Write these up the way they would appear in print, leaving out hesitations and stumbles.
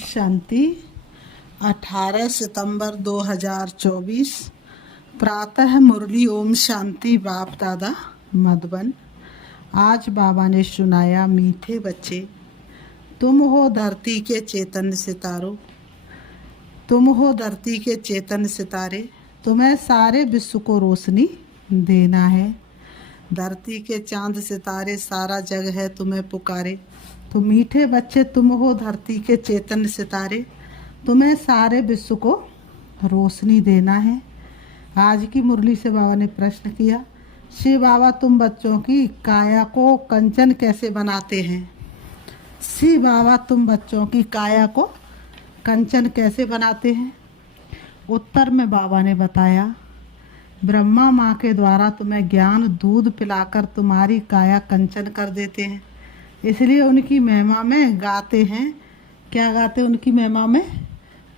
शांति। 18 सितंबर 2024 प्रातः मुरली। ओम शांति। बाप दादा मधुबन। आज बाबा ने सुनाया, मीठे बच्चे, तुम हो धरती के चेतन सितारों, तुम हो धरती के चेतन सितारे, तुम्हें सारे विश्व को रोशनी देना है। धरती के चांद सितारे सारा जग है तुम्हें पुकारे। तो मीठे बच्चे, तुम हो धरती के चेतन सितारे, तुम्हें सारे विश्व को रोशनी देना है। आज की मुरली से बाबा ने प्रश्न किया, श्री बाबा तुम बच्चों की काया को कंचन कैसे बनाते हैं? श्री बाबा तुम बच्चों की काया को कंचन कैसे बनाते हैं? उत्तर में बाबा ने बताया, ब्रह्मा माँ के द्वारा तुम्हें ज्ञान दूध पिलाकर तुम्हारी काया कंचन कर देते हैं, इसलिए उनकी महिमा में गाते हैं। क्या गाते उनकी महिमा में?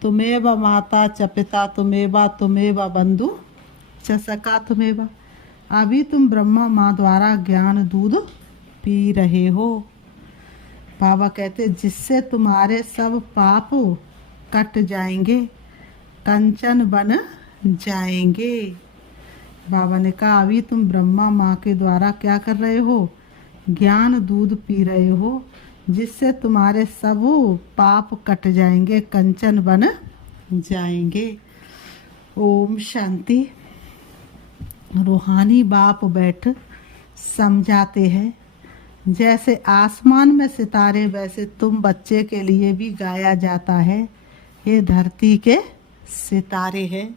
तुमेव माता च पिता तुमेवा तुमेवा बंधु च सखा तुमेवा। अभी तुम ब्रह्मा माँ द्वारा ज्ञान दूध पी रहे हो। बाबा कहते, जिससे तुम्हारे सब पाप कट जाएंगे, कंचन बन जाएंगे। बाबा ने कहा, अभी तुम ब्रह्मा माँ के द्वारा क्या कर रहे हो? ज्ञान दूध पी रहे हो, जिससे तुम्हारे सब पाप कट जाएंगे, कंचन बन जाएंगे। ओम शांति। रूहानी बाप बैठ समझाते हैं, जैसे आसमान में सितारे वैसे तुम बच्चे के लिए भी गाया जाता है। ये धरती के सितारे हैं।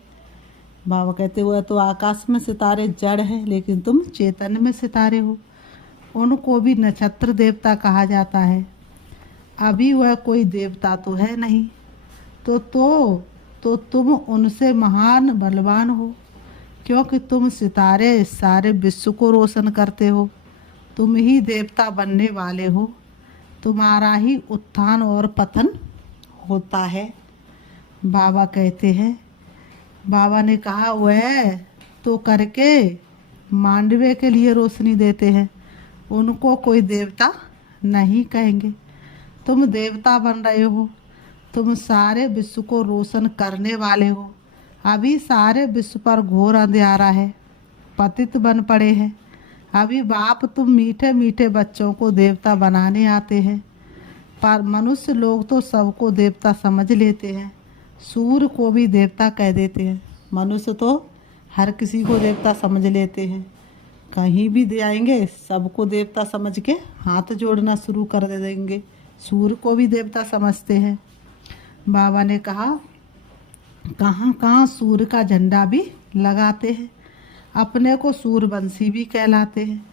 बाबा कहते हुए, तो आकाश में सितारे जड़ हैं, लेकिन तुम चेतन में सितारे हो। उनको भी नक्षत्र देवता कहा जाता है। अभी वह कोई देवता तो है नहीं, तो तुम उनसे महान बलवान हो, क्योंकि तुम सितारे सारे विश्व को रोशन करते हो। तुम ही देवता बनने वाले हो, तुम्हारा ही उत्थान और पतन होता है। बाबा कहते हैं, बाबा ने कहा, वह तो करके मांडवे के लिए रोशनी देते हैं, उनको कोई देवता नहीं कहेंगे। तुम देवता बन रहे हो, तुम सारे विश्व को रोशन करने वाले हो। अभी सारे विश्व पर घोर अंधेरा है, पतित बन पड़े हैं। अभी बाप तुम मीठे मीठे बच्चों को देवता बनाने आते हैं, पर मनुष्य लोग तो सबको देवता समझ लेते हैं। सूर्य को भी देवता कह देते हैं। मनुष्य तो हर किसी को देवता समझ लेते हैं। कहीं भी जाएंगे सबको देवता समझ के हाथ जोड़ना शुरू कर देंगे। सूर्य को भी देवता समझते हैं। बाबा ने कहा, कहाँ कहाँ सूर्य का झंडा भी लगाते हैं। अपने को सूर्यवंशी भी कहलाते हैं।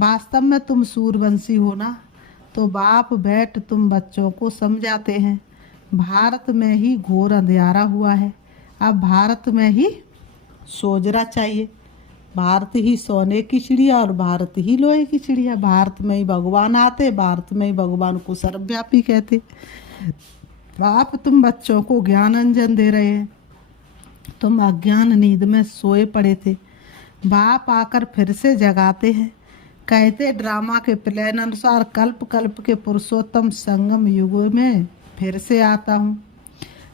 वास्तव में तुम सूर्यवंशी हो ना। तो बाप बैठ तुम बच्चों को समझाते हैं, भारत में ही घोर अंधेरा हुआ है। अब भारत में ही सोजरा चाहिए। भारत ही सोने की चिड़िया और भारत ही लोहे की चिड़िया। भारत में ही भगवान आते, भारत में ही भगवान को सर्वव्यापी कहते। आप तुम बच्चों को ज्ञान अंजन दे रहे हैं। तुम अज्ञान नींद में सोए पड़े थे, बाप आकर फिर से जगाते हैं। कहते, ड्रामा के प्लान अनुसार कल्प कल्प के पुरुषोत्तम संगम युग में फिर से आता हूँ।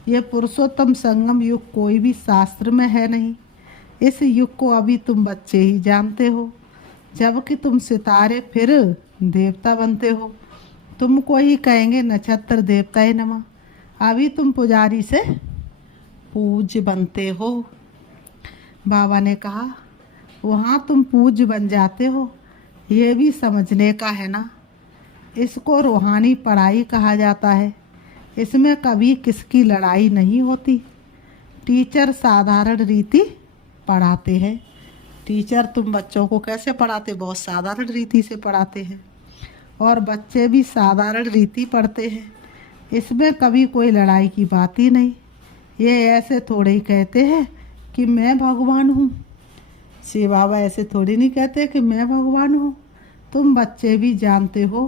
ये पुरुषोत्तम संगम युग कोई भी शास्त्र में है नहीं। इस युग को अभी तुम बच्चे ही जानते हो, जबकि तुम सितारे फिर देवता बनते हो। तुमको ही कहेंगे नक्षत्र देवताए नमः। अभी तुम पुजारी से पूज्य बनते हो। बाबा ने कहा, वहाँ तुम पूज्य बन जाते हो, ये भी समझने का है ना। इसको रूहानी पढ़ाई कहा जाता है। इसमें कभी किसकी लड़ाई नहीं होती। टीचर साधारण रीति पढ़ाते हैं। टीचर तुम बच्चों को कैसे पढ़ाते? बहुत साधारण रीति से पढ़ाते हैं, और बच्चे भी साधारण रीति पढ़ते हैं। इसमें कभी कोई लड़ाई की बात ही नहीं। ये ऐसे थोड़े ही कहते हैं कि मैं भगवान हूँ। श्री बाबा ऐसे थोड़ी नहीं कहते कि मैं भगवान हूँ। तुम बच्चे भी जानते हो,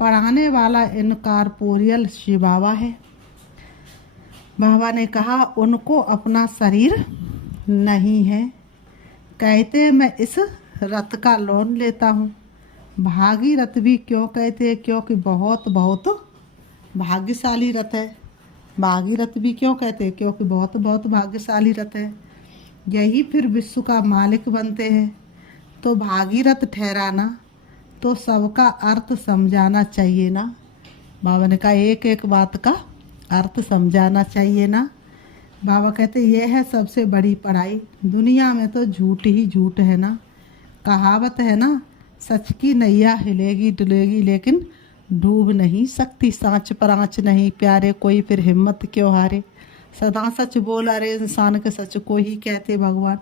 पढ़ाने वाला इनकॉर्पोरियल श्री बाबा है। बाबा ने कहा, उनको अपना शरीर नहीं है। कहते हैं, मैं इस रथ का लोन लेता हूँ। भागीरथ भी क्यों कहते हैं? क्योंकि बहुत बहुत भाग्यशाली रथ है। भागीरथ भी क्यों कहते हैं? क्योंकि बहुत बहुत भाग्यशाली रथ है, यही फिर विश्व का मालिक बनते हैं। तो भागीरथ ठहराना तो सबका अर्थ समझाना चाहिए ना। बाबा ने कहा एक एक बात का अर्थ समझाना चाहिए ना। बाबा कहते यह है सबसे बड़ी पढ़ाई। दुनिया में तो झूठ ही झूठ है ना। कहावत है ना, सच की नैया हिलेगी डुलेगी लेकिन डूब नहीं सकती सांच पर आँच नहीं प्यारे, कोई फिर हिम्मत क्यों हारे। सदा सच बोल अरे इंसान के सच को ही कहते भगवान।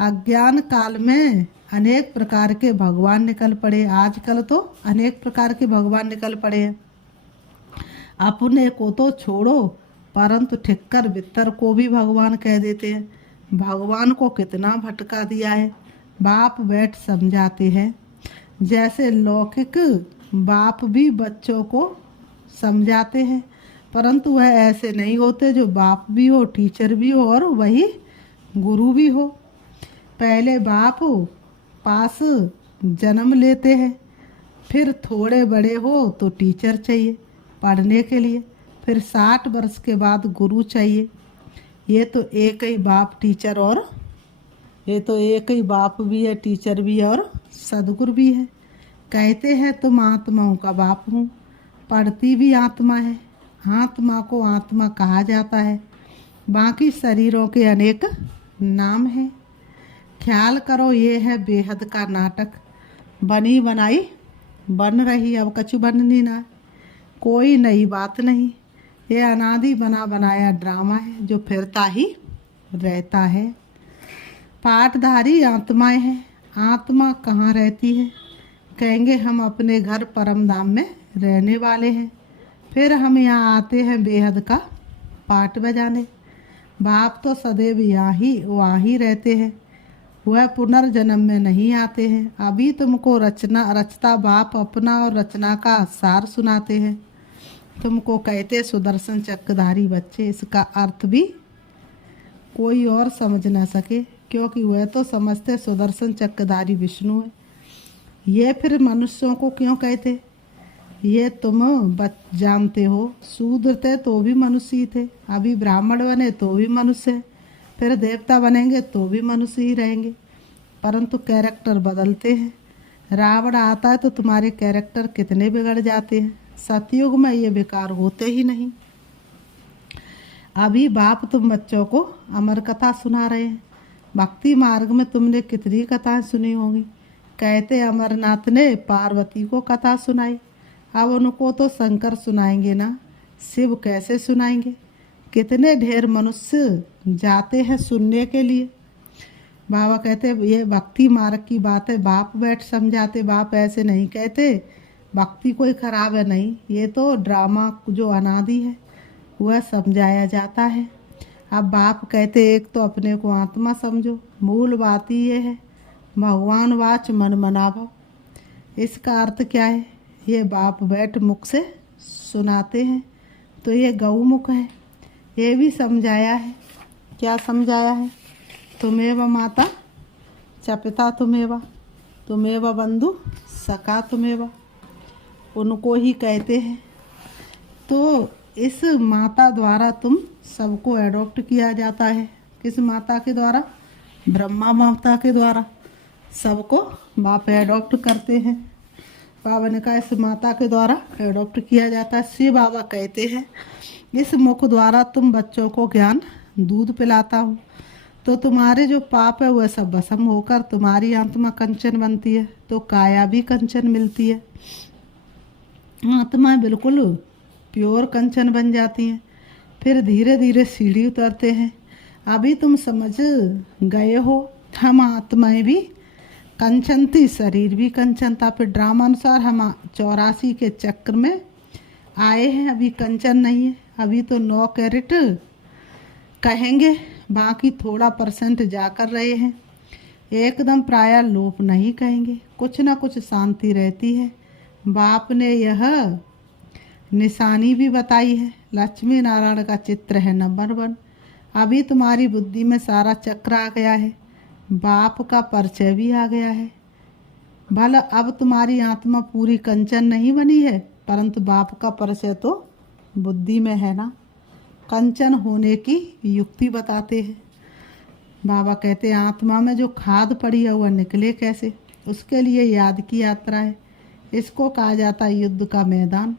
अज्ञान काल में अनेक प्रकार के भगवान निकल पड़े। आजकल तो अनेक प्रकार के भगवान निकल पड़े हैं। अपने को तो छोड़ो परंतु ठिक्कर बित्तर को भी भगवान कह देते हैं। भगवान को कितना भटका दिया है। बाप बैठ समझाते हैं, जैसे लौकिक बाप भी बच्चों को समझाते हैं, परंतु वह ऐसे नहीं होते जो बाप भी हो, टीचर भी हो और वही गुरु भी हो। पहले बाप पास जन्म लेते हैं, फिर थोड़े बड़े हो तो टीचर चाहिए पढ़ने के लिए, फिर 60 वर्ष के बाद गुरु चाहिए। ये तो एक ही बाप टीचर और ये तो एक ही बाप भी है, टीचर भी है और सदगुरु भी है। कहते हैं तुम आत्माओं का बाप हूँ, पढ़ती भी आत्मा है। आत्मा को आत्मा कहा जाता है, बाकी शरीरों के अनेक नाम हैं। ख्याल करो ये है बेहद का नाटक, बनी बनाई बन रही, अब कछु बननी ना। कोई नई बात नहीं, ये अनादि बना बनाया ड्रामा है जो फिरता ही रहता है। पाठधारी आत्माएं हैं। आत्मा कहाँ रहती है? कहेंगे हम अपने घर परम धाम में रहने वाले हैं। फिर हम यहाँ आते हैं बेहद का पाठ बजाने। बाप तो सदैव वहाँ ही रहते हैं, वह पुनर्जन्म में नहीं आते हैं। अभी तुमको रचता बाप अपना और रचना का सार सुनाते हैं। तुमको कहते सुदर्शन चक्रधारी बच्चे, इसका अर्थ भी कोई और समझ ना सके, क्योंकि वह तो समझते सुदर्शन चक्रधारी विष्णु है। ये फिर मनुष्यों को क्यों कहते? ये तुम जानते हो, शूद्र थे तो भी मनुष्य ही थे, अभी ब्राह्मण बने तो भी मनुष्य है, फिर देवता बनेंगे तो भी मनुष्य ही रहेंगे, परंतु कैरेक्टर बदलते हैं। रावण आता है तो तुम्हारे कैरेक्टर कितने बिगड़ जाते हैं। सतयुग में ये बेकार होते ही नहीं। अभी बाप तुम बच्चों को अमर कथा सुना रहे हैं। भक्ति मार्ग में तुमने कितनी कथाएं सुनी होंगी। कहते अमरनाथ ने पार्वती को कथा सुनाई, अब उनको तो शंकर सुनाएंगे ना, शिव कैसे सुनाएंगे। कितने ढेर मनुष्य जाते हैं सुनने के लिए। बाबा कहते ये भक्ति मार्ग की बात है, बाप बैठ समझाते। बाप ऐसे नहीं कहते भक्ति कोई खराब है, नहीं, ये तो ड्रामा जो अनादि है वह समझाया जाता है। अब बाप कहते एक तो अपने को आत्मा समझो, मूल बात ही ये है भगवान वाच मन मनाभव। इसका अर्थ क्या है? ये बाप बैठ मुख से सुनाते हैं, तो ये गौमुख है। ये भी समझाया है। क्या समझाया है? तुमेव माता च पिता तुमेव बंधु सखा तुमेव, उनको ही कहते हैं। तो इस माता द्वारा तुम सबको एडॉप्ट किया जाता है। किस माता के द्वारा? ब्रह्मा माता के द्वारा सबको बाप एडॉप्ट करते हैं। बाबा ने कहा इस माता के द्वारा एडॉप्ट किया जाता है। शिव बाबा कहते हैं इस मुख द्वारा तुम बच्चों को ज्ञान दूध पिलाता हूँ, तो तुम्हारे जो पाप है वह सब भस्म होकर तुम्हारी आत्मा कंचन बनती है, तो काया भी कंचन मिलती है। आत्मा बिल्कुल प्योर कंचन बन जाती हैं। फिर धीरे धीरे सीढ़ी उतरते हैं। अभी तुम समझ गए हो हम आत्माएं भी कंचन थी, शरीर भी कंचन था। फिर ड्रामा अनुसार हम 84 के चक्र में आए हैं, अभी कंचन नहीं है। अभी तो 9 कैरेट कहेंगे, बाकी थोड़ा % जाकर रहे हैं। एकदम प्राय लोप नहीं कहेंगे, कुछ ना कुछ शांति रहती है। बाप ने यह निशानी भी बताई है, लक्ष्मी नारायण का चित्र है नंबर 1। अभी तुम्हारी बुद्धि में सारा चक्र आ गया है, बाप का परिचय भी आ गया है। भला अब तुम्हारी आत्मा पूरी कंचन नहीं बनी है, परंतु बाप का परिचय तो बुद्धि में है ना। कंचन होने की युक्ति बताते हैं। बाबा कहते हैं आत्मा में जो खाद पड़ी है वह निकले कैसे, उसके लिए याद की यात्रा है। इसको कहा जाता है युद्ध का मैदान।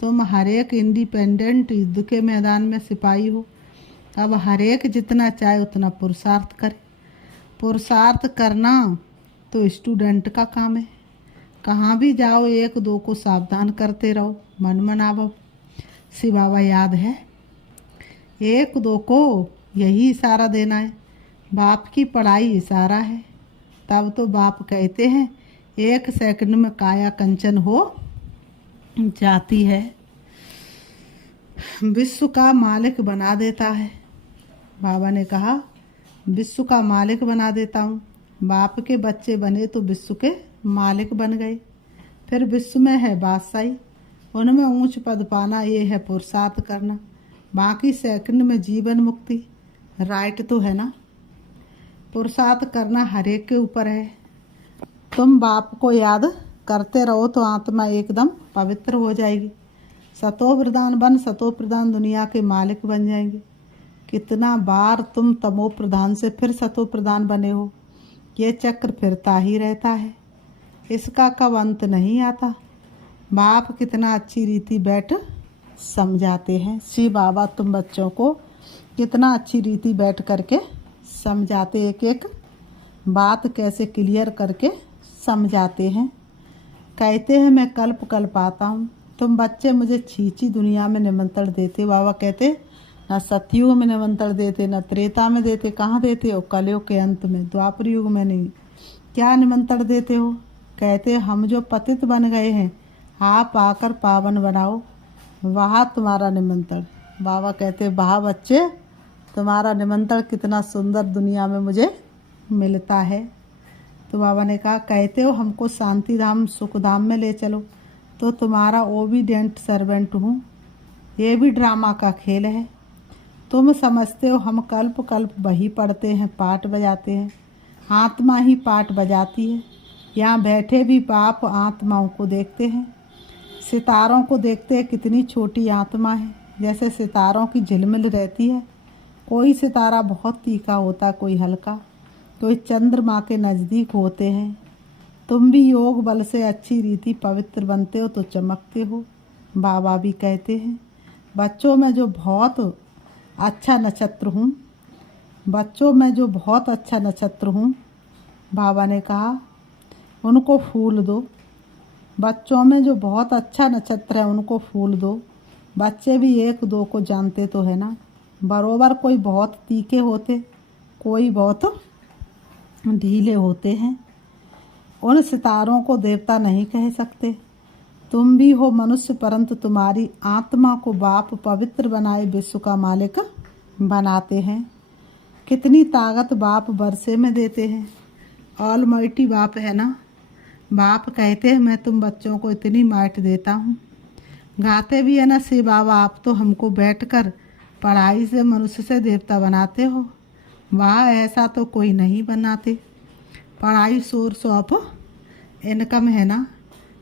तुम हर एक इंडिपेंडेंट युद्ध के मैदान में सिपाही हो। अब हर एक जितना चाहे उतना पुरुषार्थ करे। पुरुषार्थ करना तो स्टूडेंट का काम है। कहाँ भी जाओ एक दो को सावधान करते रहो, मन मनावो। शिव बाबा याद है, एक दो को यही इशारा देना है। बाप की पढ़ाई इशारा है। तब तो बाप कहते हैं 1 सेकंड में काया कंचन हो जाती है, विश्व का मालिक बना देता है। बाबा ने कहा विश्व का मालिक बना देता हूँ। बाप के बच्चे बने तो विश्व के मालिक बन गए। फिर विश्व में है बादशाही, उनमें ऊंच पद पाना, ये है पुरुषार्थ करना। बाकी सेकंड में जीवन मुक्ति। राइट तो है ना। पुरुषार्थ करना हर एक के ऊपर है। तुम बाप को याद करते रहो तो आत्मा एकदम पवित्र हो जाएगी। सतो प्रधान बन सतो प्रधान दुनिया के मालिक बन जाएंगे। कितना बार तुम तमो प्रधान से फिर सतो प्रधान बने हो। ये चक्र फिरता ही रहता है, इसका कब अंत नहीं आता। बाप कितना अच्छी रीति बैठ समझाते हैं। श्री बाबा तुम बच्चों को कितना अच्छी रीति बैठ करके समझाते, एक एक बात कैसे क्लियर करके समझाते हैं। कहते हैं मैं कल्प कल्प आता हूँ। तुम बच्चे मुझे छींची दुनिया में निमंत्रण देते। बाबा कहते न सतयुग में निमंत्रण देते, न त्रेता में देते। कहाँ देते हो? कलयुग के अंत में, द्वापर युग में नहीं। क्या निमंत्रण देते हो? कहते हम जो पतित बन गए हैं आप आकर पावन बनाओ, वहाँ तुम्हारा निमंत्रण। बाबा कहते वाह बच्चे, तुम्हारा निमंत्रण कितना सुंदर दुनिया में मुझे मिलता है। तो बाबा ने कहा कहते हो हमको शांति धाम सुख धाम में ले चलो, तो तुम्हारा ओबीडियंट सर्वेंट हूँ। ये भी ड्रामा का खेल है। तुम समझते हो हम कल्प कल्प वही पढ़ते हैं, पाठ बजाते हैं। आत्मा ही पाठ बजाती है। यहाँ बैठे भी बाप आत्माओं को देखते हैं, सितारों को देखते हैं। कितनी छोटी आत्मा है, जैसे सितारों की झिलमिल रहती है। कोई सितारा बहुत तीखा होता, कोई हल्का, कोई चंद्रमा के नज़दीक होते हैं। तुम भी योग बल से अच्छी रीति पवित्र बनते हो तो चमकते हो। बाबा भी कहते हैं बच्चों में जो बहुत अच्छा नक्षत्र हूँ, बच्चों में जो बहुत अच्छा नक्षत्र हूँ। बाबा ने कहा उनको फूल दो। बच्चों में जो बहुत अच्छा नक्षत्र है उनको फूल दो। बच्चे भी एक दो को जानते तो है ना। बरोबर कोई बहुत तीखे होते, कोई बहुत ढीले होते हैं। उन सितारों को देवता नहीं कह सकते। तुम भी हो मनुष्य, परंतु तुम्हारी आत्मा को बाप पवित्र बनाए विश्व का मालिक बनाते हैं। कितनी ताकत बाप बरसे में देते हैं। ऑलमाइटी बाप है ना। बाप कहते हैं मैं तुम बच्चों को इतनी माइट देता हूँ। गाते भी है ना शिव बाबा आप तो हमको बैठकर पढ़ाई से मनुष्य से देवता बनाते हो। वाह ऐसा तो कोई नहीं बनाते। पढ़ाई सोर्स ऑफ इनकम है ना।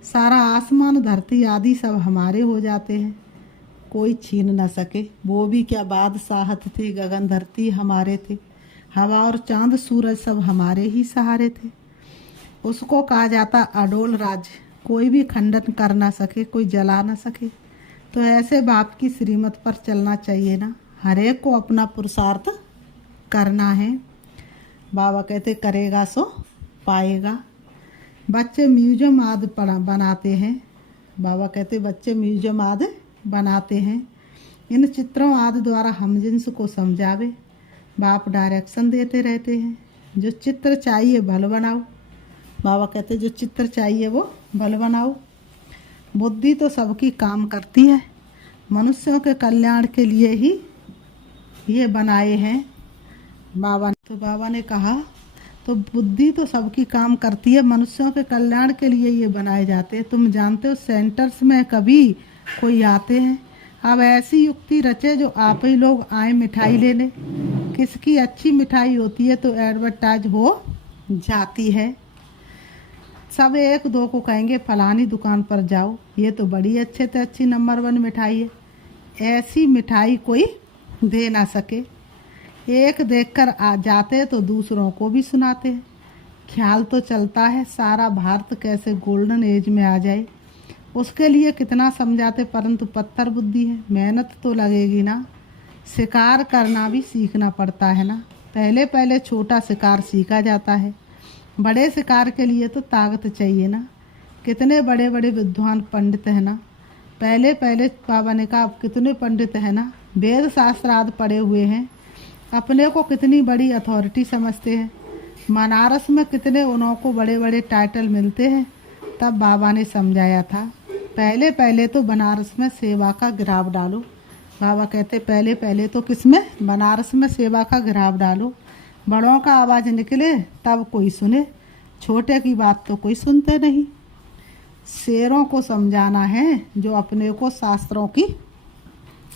सारा आसमान धरती आदि सब हमारे हो जाते हैं, कोई छीन न सके। वो भी क्या बादशाहत थे, गगन धरती हमारे थे। हवा और चांद सूरज सब हमारे ही सहारे थे। उसको कहा जाता अडोल राज्य, कोई भी खंडन कर ना सके, कोई जला ना सके। तो ऐसे बाप की श्रीमत पर चलना चाहिए ना। हर एक को अपना पुरुषार्थ करना है। बाबा कहते करेगा सो पाएगा। बच्चे म्यूजियम आदि बनाते हैं। बाबा कहते बच्चे म्यूजियम आदि बनाते हैं। इन चित्रों आदि द्वारा हम जिन्स को समझावे। बाप डायरेक्शन देते रहते हैं। जो चित्र चाहिए भल बनाओ। बाबा कहते जो चित्र चाहिए वो भल बनाओ। बुद्धि तो सबकी काम करती है, मनुष्यों के कल्याण के लिए ही ये बनाए हैं बाबा ने कहा तो बुद्धि तो सबकी काम करती है, मनुष्यों के कल्याण के लिए ये बनाए जाते हैं। तुम जानते हो सेंटर्स में कभी कोई आते हैं, अब ऐसी युक्ति रचे जो आप ही लोग आए मिठाई लेने। किसकी अच्छी मिठाई होती है तो एडवर्टाइज हो जाती है। सब एक दो को कहेंगे फलानी दुकान पर जाओ, ये तो बड़ी अच्छे से अच्छी नंबर 1 मिठाई है। ऐसी मिठाई कोई दे ना सके। एक देखकर आ जाते तो दूसरों को भी सुनाते। ख्याल तो चलता है सारा भारत कैसे गोल्डन एज में आ जाए। उसके लिए कितना समझाते परंतु पत्थर बुद्धि है, मेहनत तो लगेगी ना। शिकार करना भी सीखना पड़ता है ना। पहले पहले छोटा शिकार सीखा जाता है, बड़े शिकार के लिए तो ताकत चाहिए ना। कितने बड़े बड़े विद्वान पंडित हैं ना। पहले पहले बाबा ने कहा अब कितने पंडित हैं ना, वेद शास्त्र आदि पढ़े हुए हैं, अपने को कितनी बड़ी अथॉरिटी समझते हैं। बनारस में कितने उनको बड़े बड़े टाइटल मिलते हैं। तब बाबा ने समझाया था पहले पहले तो बनारस में सेवा का गिराव डालो। बाबा कहते पहले पहले तो किस में, बनारस में सेवा का गिराव डालो। बड़ों का आवाज़ निकले तब कोई सुने, छोटे की बात तो कोई सुनते नहीं। शेरों को समझाना है जो अपने को शास्त्रों की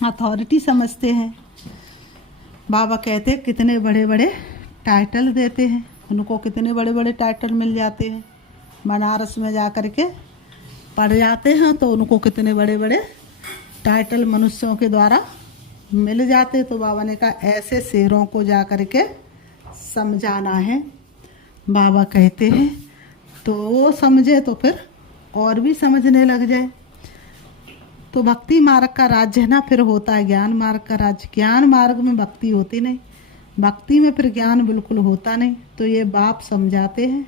अथॉरिटी समझते हैं। बाबा कहते कितने बड़े बड़े टाइटल देते हैं, उनको कितने बड़े बड़े टाइटल मिल जाते हैं। बनारस में जा कर के पढ़ जाते हैं तो उनको कितने बड़े बड़े टाइटल मनुष्यों के द्वारा मिल जाते। तो बाबा ने कहा ऐसे शेरों को जा कर के समझाना है। बाबा कहते हैं तो वो समझे तो फिर और भी समझने लग जाए। तो भक्ति मार्ग का राज्य है ना, फिर होता है ज्ञान मार्ग का राज्य। ज्ञान मार्ग में भक्ति होती नहीं, भक्ति में फिर ज्ञान बिल्कुल होता नहीं। तो ये बाप समझाते हैं।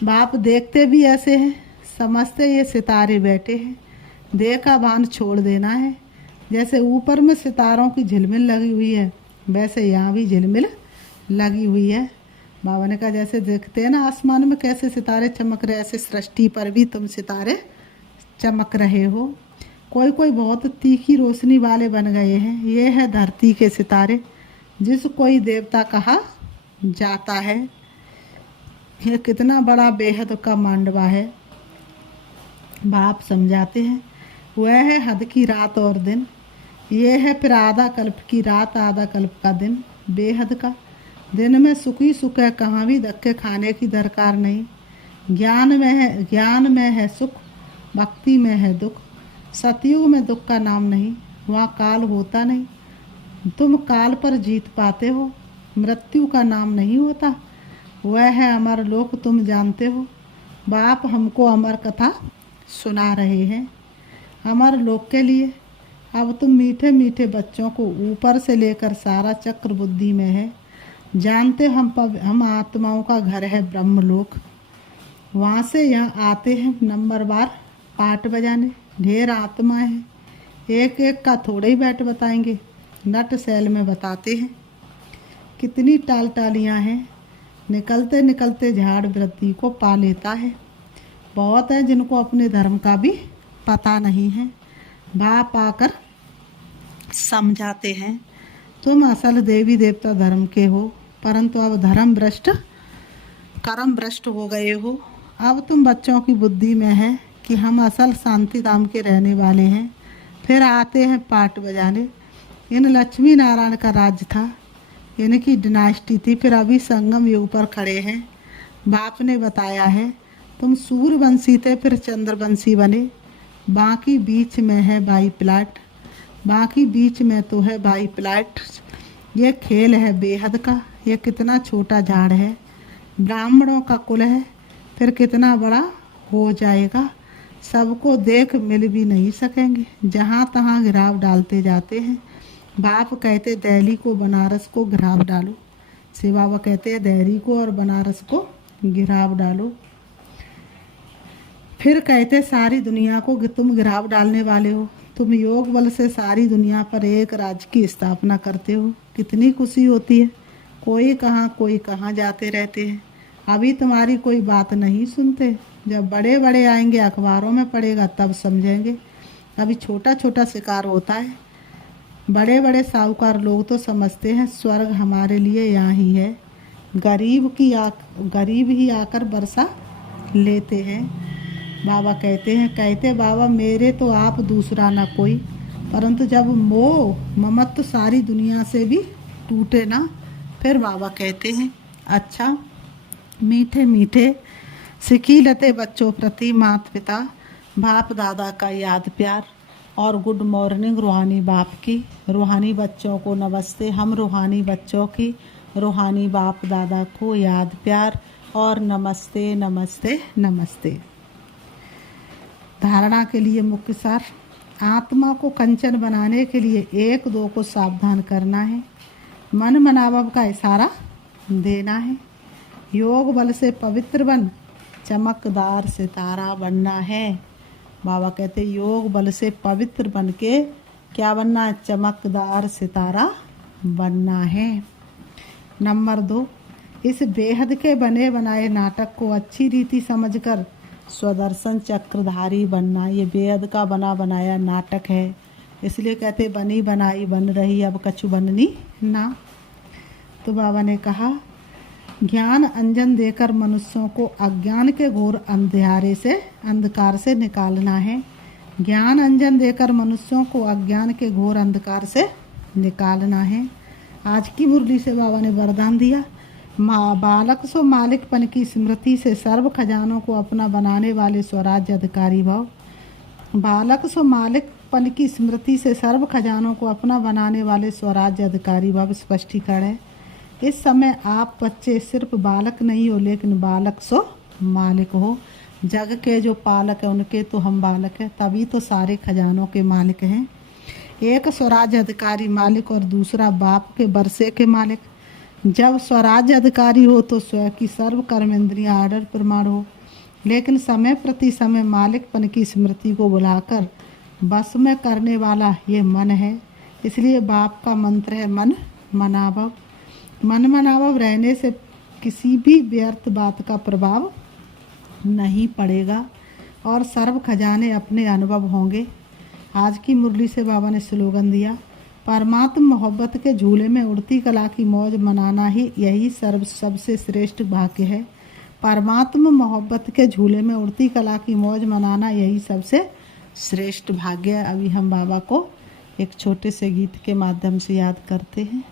बाप देखते भी ऐसे हैं, समझते ये सितारे बैठे हैं, देखा भान छोड़ देना है। जैसे ऊपर में सितारों की झिलमिल लगी हुई है वैसे यहाँ भी झिलमिल लगी हुई है। बाबा ने कहा जैसे देखते हैं ना आसमान में कैसे सितारे चमक रहे, ऐसे सृष्टि पर भी तुम सितारे चमक रहे हो। कोई कोई बहुत तीखी रोशनी वाले बन गए हैं। ये है धरती के सितारे, जिस कोई देवता कहा जाता है। ये कितना बड़ा बेहद का मांडवा है। बाप समझाते हैं वह है हद की रात और दिन, ये है फिर आधा कल्प की रात आधा कल्प का दिन। बेहद का दिन में सुख ही सुख है, कहाँ भी धक्के खाने की दरकार नहीं। ज्ञान में है सुख, भक्ति में है दुख। सतयुग में दुख का नाम नहीं, वहाँ काल होता नहीं। तुम काल पर जीत पाते हो, मृत्यु का नाम नहीं होता। वह है अमर लोक, तुम जानते हो। बाप हमको अमर कथा सुना रहे हैं अमर लोक के लिए। अब तुम मीठे मीठे बच्चों को ऊपर से लेकर सारा चक्र बुद्धि में है। जानते हम आत्माओं का घर है ब्रह्मलोक। वहाँ से यहाँ आते हैं नंबर बार पाठ बजाने। ढेर आत्मा है, एक एक का थोड़े ही बैठ बताएंगे, नट शैल में बताते हैं। कितनी टाल टालियाँ हैं, निकलते निकलते झाड़ वृद्धि को पा लेता है। बहुत है जिनको अपने धर्म का भी पता नहीं है। बाप आकर समझाते हैं तुम असल देवी देवता धर्म के हो, परंतु अब धर्म भ्रष्ट कर्म भ्रष्ट हो गए हो। अब तुम बच्चों की बुद्धि में है कि हम असल शांति धाम के रहने वाले हैं। फिर आते हैं पाठ बजाने। इन लक्ष्मी नारायण का राज्य था, इनकी डिनास्टी थी, फिर अभी संगम युग पर खड़े हैं। बाप ने बताया है तुम सूर्यवंशी थे फिर चंद्रवंशी बने। बाकी बीच में है बाई प्लाट, बाकी बीच में तो है बाई प्लाट। ये खेल है बेहद का, ये कितना छोटा झाड़ है, ब्राह्मणों का कुल है, फिर कितना बड़ा हो जाएगा। सबको देख मिल भी नहीं सकेंगे, जहाँ तहाँ गिराव डालते जाते हैं। बाप कहते दिल्ली को बनारस को गिराव डालो, शिव बाबा कहते हैं दिल्ली को और बनारस को गिराव डालो। फिर कहते सारी दुनिया को तुम गिराव डालने वाले हो। तुम योग बल से सारी दुनिया पर एक राज्य की स्थापना करते हो। कितनी खुशी होती है। कोई कहाँ जाते रहते हैं। अभी तुम्हारी कोई बात नहीं सुनते, जब बड़े बड़े आएंगे अखबारों में पड़ेगा तब समझेंगे। अभी छोटा छोटा शिकार होता है। बड़े बड़े साहूकार लोग तो समझते हैं स्वर्ग हमारे लिए यहाँ ही है। गरीब ही आकर बरसा लेते हैं। बाबा कहते बाबा मेरे तो आप दूसरा ना कोई, परंतु जब मोह ममत्व सारी दुनिया से भी टूटे ना, फिर बाबा कहते हैं अच्छा मीठे मीठे सिखी लते बच्चों प्रति माता पिता बाप दादा का याद प्यार। और गुड मॉर्निंग रूहानी बाप की। रूहानी बच्चों को नमस्ते। हम रूहानी बच्चों की रूहानी बाप दादा को याद प्यार और नमस्ते नमस्ते नमस्ते। धारणा के लिए मुख्य सार। आत्मा को कंचन बनाने के लिए 1-2 को सावधान करना है। मन मनावव का इशारा देना है। योग बल से पवित्र बन चमकदार सितारा बनना है। बाबा कहते योग बल से पवित्र बन के क्या बनना है? चमकदार सितारा बनना है। नंबर 2, इस बेहद के बने बनाए नाटक को अच्छी रीति समझकर स्वदर्शन चक्रधारी बनना। ये बेहद का बना बनाया नाटक है, इसलिए कहते बनी बनाई बन रही अब कछु बननी ना। तो बाबा ने कहा ज्ञान अंजन देकर मनुष्यों को अज्ञान के घोर अंधकार से निकालना है। ज्ञान अंजन देकर मनुष्यों को अज्ञान के घोर अंधकार से निकालना है। आज की मुरली से बाबा ने वरदान दिया, बालक सो मालिकपन की स्मृति से सर्व खजानों को अपना बनाने वाले स्वराज्य अधिकारी भाव। बालक सो मालिकपन की स्मृति से सर्व खजानों को अपना बनाने वाले स्वराज्य अधिकारी भाव स्पष्टीकरण है। इस समय आप बच्चे सिर्फ बालक नहीं हो, लेकिन बालक सो मालिक हो। जग के जो पालक है उनके तो हम बालक हैं, तभी तो सारे खजानों के मालिक हैं। एक स्वराज्य अधिकारी मालिक और दूसरा बाप के बरसे के मालिक। जब स्वराज्य अधिकारी हो तो स्वयं की सर्व कर्म इंद्रियां आर्डर प्रमाण हो, लेकिन समय प्रति समय मालिकपन की स्मृति को बुलाकर बस में करने वाला ये मन है। इसलिए बाप का मंत्र है मन मनावव। मन मनावव रहने से किसी भी व्यर्थ बात का प्रभाव नहीं पड़ेगा और सर्व खजाने अपने अनुभव होंगे। आज की मुरली से बाबा ने स्लोगन दिया, परमात्म मोहब्बत के झूले में उड़ती कला की मौज मनाना ही यही सबसे श्रेष्ठ भाग्य है। परमात्म मोहब्बत के झूले में उड़ती कला की मौज मनाना यही सबसे श्रेष्ठ भाग्य है। अभी हम बाबा को एक छोटे से गीत के माध्यम से याद करते हैं।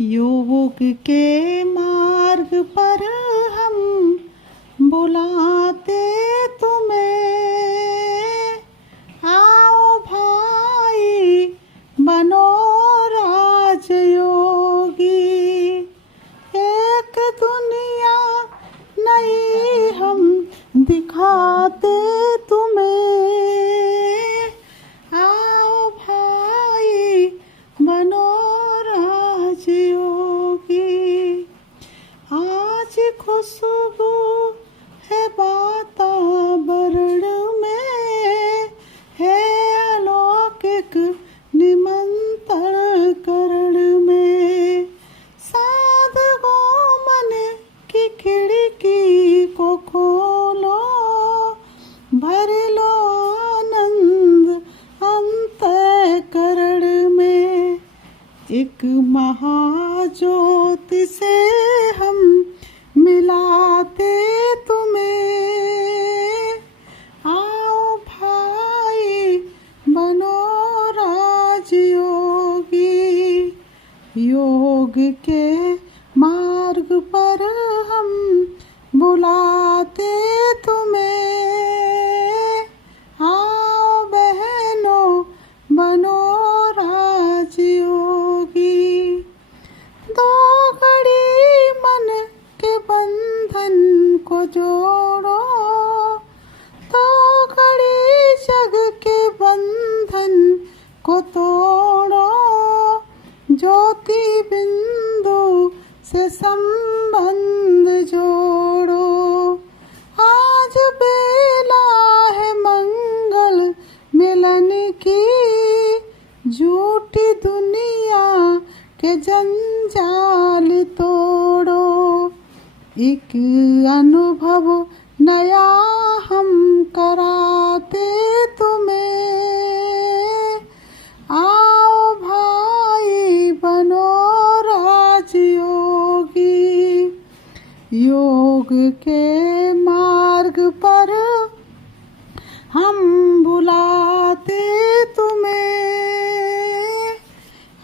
योग के मार्ग पर हम बुलाते तुम्हें, आओ भाई बनो राजयोगी। एक दुनिया नई हम दिखाते तुम्हें, आओ भाई बनो राजयोगी। आज खुशबू है वातावरण में, है अलौकिक निमंत्रण करण में। साधगों मन की खिड़की को खोलो, भर लो आनंद अंतःकरण में। एक महाज्योति से हम मिलाते तुम्हें, आओ भाई बनो राजयोगी। योग के मार्ग पर हम बुलाते तुम्हें, आओ बहनों बनो राजयोगी। दो घड़ी मन के बंधन को जोड़ो, दो घड़ी जग के बंधन को तोड़ो। ज्योति बिंदु से संबंध जोड़ो। आज बेला है मंगल मिलन की, झूठी दुनिया के जंजाल तोड़ो। एक अनुभव नया हम कराते तुम्हें, आओ भाई बनो राजयोगी। योग के मार्ग पर हम बुलाते तुम्हें,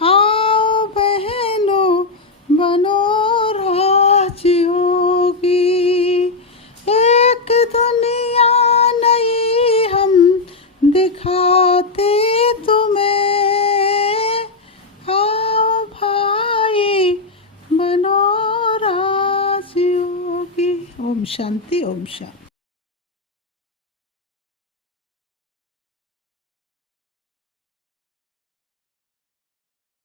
आओ बहनों बनो राजयोगी। एक दुनिया नई हम दिखाते ओम शांति ओम शांति।